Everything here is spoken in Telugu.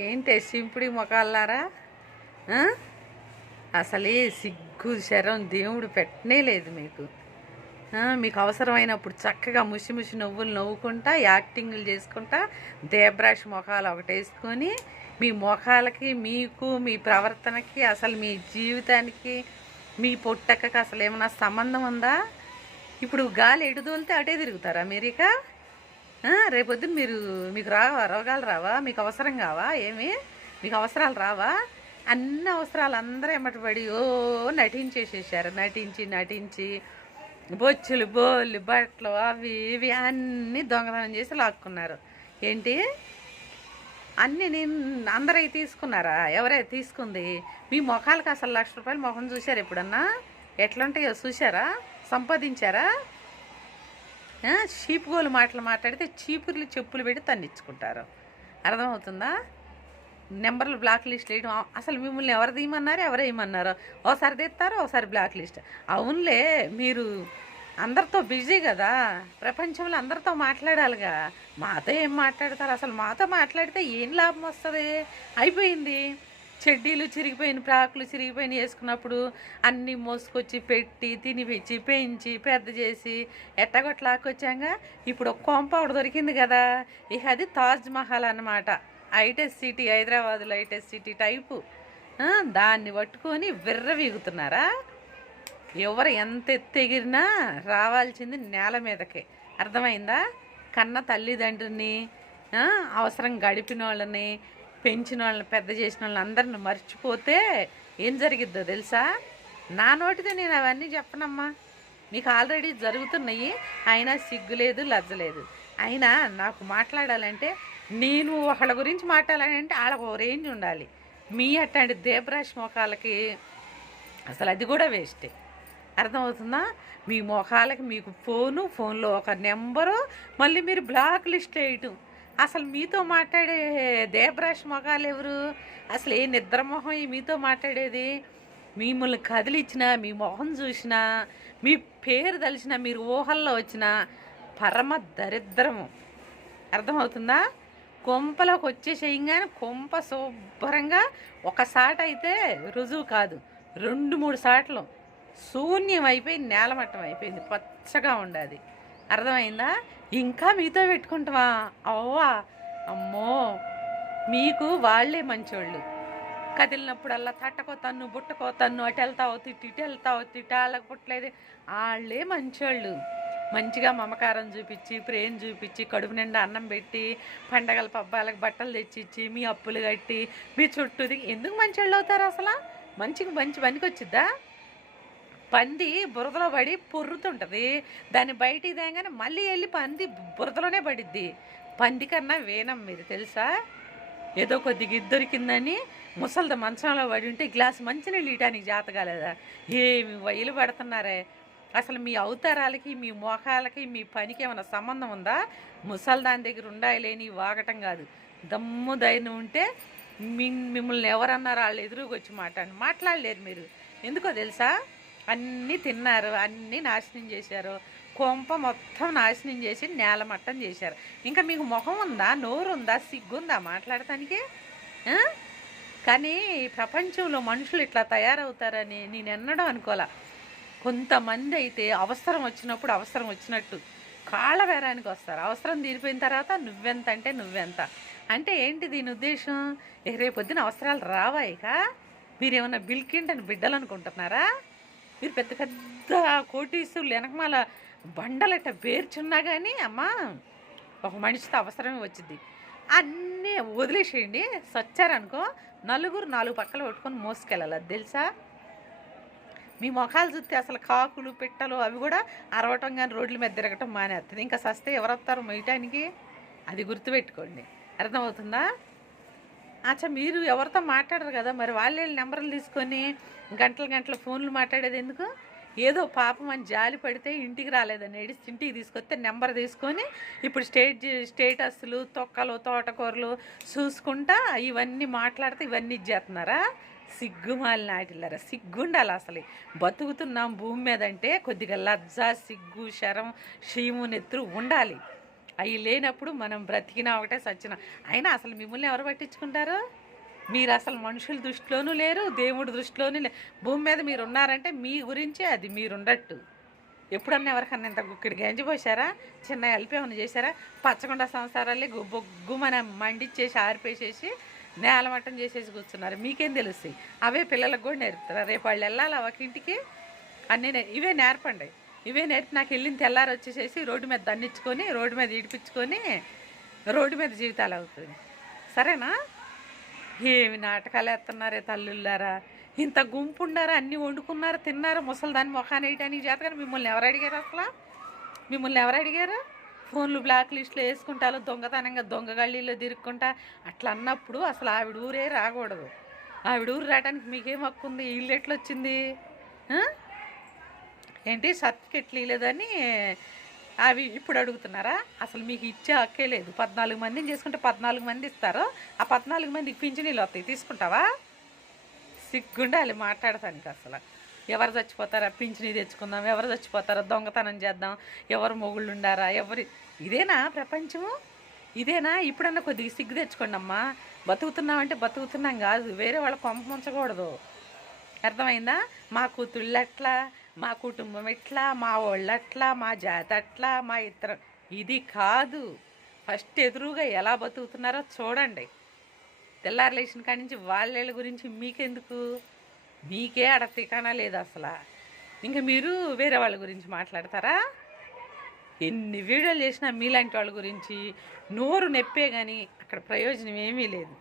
ఏంటి సింపుడి మొకాలారా? అసలే సిగ్గు శరం దేవుడు పెట్టనే లేదు మీకు. మీకు అవసరమైనప్పుడు చక్కగా ముసి ముసి నవ్వులు నవ్వుకుంటా యాక్టింగ్లు చేసుకుంటా దేబ్రాష్ మొఖాలు ఒకటి వేసుకొని మీ మొఖాలకి మీకు మీ ప్రవర్తనకి అసలు మీ జీవితానికి మీ పొట్టక్కకి అసలు ఏమైనా సంబంధం ఉందా? ఇప్పుడు గాలి ఎటు తోలితే అటే తిరుగుతారా మీరిక? రేపొద్దున మీకు రావా, రోగాలు రావా? మీకు అవసరం కావా? మీకు అవసరాలు రావా? అన్ని అవసరాలు అందరూ ఎమ్మటపడి నటించేసేసారు. నటించి బొచ్చులు బోళ్ళు బట్టలు అవి ఇవి అన్నీ దొంగతనం చేసి లాక్కున్నారు. ఏంటి అన్నీ నేను అందరూ తీసుకున్నారా? ఎవరైతే తీసుకుంది? మీ ముఖాలకు అసలు ₹1,00,000 ముఖం చూశారు ఎప్పుడన్నా? ఎట్లుంటాయో చూసారా? సంపాదించారా? చీపుగోలు మాటలు మాట్లాడితే చీపుర్లు చెప్పులు పెట్టి తన్నిచ్చుకుంటారు. అర్థమవుతుందా? నెంబర్లు బ్లాక్ లిస్ట్ వేయడం. అసలు మిమ్మల్ని ఎవరు తీయమన్నారు, ఎవరు వేయమన్నారు? ఓసారి తీస్తారు, ఓసారి బ్లాక్ లిస్ట్. అవునులే, మీరు అందరితో బిజీ కదా, ప్రపంచంలో అందరితో మాట్లాడాలిగా. మాతో ఏం మాట్లాడతారు? అసలు మాతో మాట్లాడితే ఏం లాభం వస్తుంది? అయిపోయింది. చెడ్డీలు చిరిగిపోయిన ఫ్రాకులు చిరిగిపోయిన వేసుకున్నప్పుడు అన్నీ మోసుకొచ్చి పెట్టి తినిపించి పెంచి పెద్ద చేసి ఎట్టగొట్లాకొచ్చాక ఇప్పుడు ఒక కొంపౌడు దొరికింది కదా, ఇక అది తాజ్ మహల్ అన్నమాట. ఐటెస్ సిటీ, హైదరాబాద్లో ఐటెస్ సిటీ టైపు. దాన్ని పట్టుకొని విర్రవీగుతున్నారా? ఎవరు ఎంత ఎత్తెగిరినా రావాల్సింది నేల మీదకే. అర్థమైందా? కన్న తల్లిదండ్రుని, అవసరం గడిపిన వాళ్ళని, పెంచిన వాళ్ళని, పెద్ద చేసిన వాళ్ళని అందరిని మర్చిపోతే ఏం జరిగిద్దో తెలుసా? నా నోటితో నేను అవన్నీ చెప్పనమ్మా. మీకు ఆల్రెడీ జరుగుతున్నాయి. అయినా సిగ్గులేదు, లజ్జలేదు. అయినా నాకు మాట్లాడాలంటే, నేను ఒకళ్ళ గురించి మాట్లాడాలంటే వాళ్ళకు ఓ రేంజ్ ఉండాలి. మీ అట్లాంటి దేబ్రాష్ మొఖాలకి అసలు అది కూడా వేస్టే. అర్థమవుతుందా? మీ మొఖాలకి మీకు ఫోన్లో ఒక నెంబరు, మళ్ళీ మీరు బ్లాక్ లిస్ట్ వేయటం. అసలు మీతో మాట్లాడే దేబ్రాష్ మొఖాలు ఎవరు? అసలు ఏ నిద్ర మొహం మీతో మాట్లాడేది? మిమ్మల్ని కదిలిచ్చినా, మీ మొహం చూసినా, మీ పేరు తలిచినా, మీరు ఊహల్లో వచ్చిన పరమ దరిద్రము. అర్థమవుతుందా? కొంపలోకి వచ్చేసేయంగానే కొంప శుభ్రంగా ఒకసాట అయితే రుజువు కాదు, 2-3 సాట్లు శూన్యం అయిపోయి నేలమట్టం అయిపోయింది, పచ్చగా ఉండదు. అర్థమైందా? ఇంకా మీతో పెట్టుకుంటావా? అవ్వా అమ్మో, మీకు వాళ్ళే మంచోళ్ళు. కదిలినప్పుడల్లా తట్టకోతన్ను బుట్టకోతన్ను అటు వెళ్తావు తిట్టి ఇటు వెళ్తావు తిట్టి వాళ్ళకి పుట్టలేదు. వాళ్ళే మంచోళ్ళు. మంచిగా మమకారం చూపించి ప్రేమ చూపించి కడుపు నిండా అన్నం పెట్టి పండగల పబ్బాలకు బట్టలు తెచ్చిచ్చి మీ అప్పులు కట్టి మీ చుట్టూ ఎందుకు మంచోళ్ళు అవుతారు? అసలు మంచి పనికి వచ్చిద్దా? పంది బురదలో పడి పొర్రుతుంటుంది, దాన్ని బయటికి తేగానే మళ్ళీ వెళ్ళి పంది బురదలోనే పడిద్ది. పంది కన్నా వేనం మీరు తెలుసా? ఏదో కొద్దిగా దొరికిందని ముసలిద మంచంలో పడి ఉంటే గ్లాస్ మంచినీళ్ళు ఇయటానికి జాత కాలేదా? ఏమి వైలు పడుతున్నారే! అసలు మీ అవతారాలకి, మీ మోకాలకి, మీ పనికి ఏమైనా సంబంధం ఉందా? ముసలి దాని దగ్గర ఉండాలేని వాగటం కాదు. దమ్ము ధైర్యం ఉంటే మిమ్మల్ని ఎవరన్నారో వాళ్ళు ఎదురుగా వచ్చి మాట్లాడలేరు మీరు. ఎందుకో తెలుసా? అన్నీ తిన్నారు, అన్నీ నాశనం చేశారు, కొంప మొత్తం నాశనం చేసి నేలమట్టం చేశారు. ఇంకా మీకు ముఖం ఉందా, నోరు ఉందా, సిగ్గుందా మాట్లాడటానికి? కానీ ప్రపంచంలో మనుషులు ఇట్లా తయారవుతారని నేను ఎన్నడూ అనుకోలే. కొంతమంది అయితే అవసరం వచ్చినప్పుడు అవసరం వచ్చినట్టు కాళ్ళ వేరానికి వస్తారు. అవసరం తీరిపోయిన తర్వాత నువ్వెంత అంటే నువ్వెంత అంటే ఏంటి దీని ఉద్దేశం? రేపొద్దున అవసరాలు రావా? ఇక మీరేమన్నా బిల్కింటని బిడ్డలు అనుకుంటున్నారా? మీరు పెద్ద పెద్ద కోటీసులు వెనకమాల బండలట పేర్చున్నా కానీ అమ్మా ఒక మనిషితో అవసరమే వచ్చింది. అన్నీ వదిలేసేయండి. సచ్చారనుకో నలుగురు 4 పక్కలు పెట్టుకొని మోసుకెళ్ళాలి. అది తెలుసా? మీ మొఖాలు చూస్తే అసలు కాకులు పిట్టలు అవి కూడా అరవటం కానీ రోడ్ల మీద తిరగటం మానేస్తుంది. ఇంకా సస్తే ఎవరు వస్తారు మొయ్యటానికి? అది గుర్తుపెట్టుకోండి. అర్థమవుతుందా? అచ్చా, మీరు ఎవరితో మాట్లాడరు కదా, మరి వాళ్ళే నెంబర్లు తీసుకొని గంటలు ఫోన్లు మాట్లాడేది ఎందుకు? ఏదో పాపం అని జాలి పడితే ఇంటికి రాలేదని ఏడిస్తే ఇంటికి తీసుకొస్తే నెంబర్ తీసుకొని ఇప్పుడు స్టేటస్లు తొక్కలు తోటకూరలు చూసుకుంటా ఇవన్నీ మాట్లాడితే ఇవన్నీ ఇచ్చేస్తున్నారా? సిగ్గుమాలి నాటిల్లారా, సిగ్గుండాలి. అసలు బతుకుతున్నాం భూమి మీద అంటే కొద్దిగా లజ్జ, సిగ్గు, శరం, షీము, నెత్తురు ఉండాలి. అవి లేనప్పుడు మనం బ్రతికినా ఒకటే సచ్చినా. అయినా అసలు మిమ్మల్ని ఎవరు పట్టించుకుంటారు? మీరు అసలు మనుషుల దృష్టిలోనూ లేరు, దేవుడి దృష్టిలోనూ లేరు. భూమి మీద మీరు ఉన్నారంటే మీ గురించే అది మీరుండట్టు. ఎప్పుడన్నా ఎవరికన్నా ఇంత గుక్కిడి గంజి పోసారా? చిన్న హెల్ప్ ఏమైనా చేశారా? పచ్చకుండా సంసారాలే బొగ్గుమన మండిచ్చేసి ఆరిపేసేసి నేలమట్టం చేసేసి కూర్చున్నారు. మీకేం తెలుస్తాయి? అవే పిల్లలకు కూడా నేర్పుతారు. రేపు వాళ్ళు వెళ్ళాలి ఒక ఇంటికి అన్నీ ఇవే నేర్పండి. ఇవే నేర్పి నాకు వెళ్ళిన తెల్లారి వచ్చేసేసి రోడ్డు మీద దండించుకొని, రోడ్డు మీద ఈడిపించుకొని, రోడ్డు మీద జీవితాలు అవుతుంది. సరేనా? ఏమి నాటకాలు వేస్తున్నారే తల్లుళ్ళారా! ఇంత గుంపు ఉండారా, అన్నీ వండుకున్నారు, తిన్నారు, ముసలిదాన్ని ముఖాన్ని వేయటానికి చేత. కానీ మిమ్మల్ని ఎవరు అడిగారు అసలు? మిమ్మల్ని ఎవరు అడిగారు? ఫోన్లు బ్లాక్ లిస్ట్లో వేసుకుంటారు, దొంగతనంగా దొంగ గళ్ళీలో తిరుక్కుంటా. అట్లా అన్నప్పుడు అసలు ఆవిడ ఊరే రాకూడదు. ఆవిడ ఊరు రావడానికి మీకేం హక్కు ఉంది? ఇల్లు ఎట్లా వచ్చింది? ఏంటి సర్టిఫికెట్లు ఇవ్వలేదని అవి ఇప్పుడు అడుగుతున్నారా? అసలు మీకు ఇచ్చే హక్కే లేదు. 14 మందిని చేసుకుంటే 14 మంది ఇస్తారు. ఆ 14 మందికి పింఛనీళ్ళు వస్తాయి, తీసుకుంటావా? సిగ్గుండాలి మాట్లాడటానికి. అసలు ఎవరు చచ్చిపోతారా పింఛనీ తెచ్చుకుందాం, ఎవరు చచ్చిపోతారా దొంగతనం చేద్దాం, ఎవరు మొగుళ్ళు ఉండారా, ఇదేనా ప్రపంచము? ఇదేనా? ఇప్పుడన్నా కొద్దిగా సిగ్గు తెచ్చుకోండి అమ్మా. బతుకుతున్నామంటే బతుకుతున్నాం కాదు, వేరే వాళ్ళ కొంప ముంచకూడదు. అర్థమైందా? మా కూతుళ్ళు ఎట్లా, మా కుటుంబం ఎట్లా, మా వాళ్ళు అట్లా, మా జాతి అట్లా, మా ఇతర ఇది కాదు. ఫస్ట్ ఎదురుగా ఎలా బతుకుతున్నారో చూడండి. తెల్లారి లేచిన కాడి నుంచి వాళ్ళ గురించి మీకెందుకు? మీకే ఆడ తికానా లేదు అసలు. ఇంకా మీరు వేరే వాళ్ళ గురించి మాట్లాడతారా? ఎన్ని వీడియోలు చేసినా మీలాంటి వాళ్ళ గురించి నోరు నెప్పే కానీ అక్కడ ప్రయోజనం ఏమీ లేదు.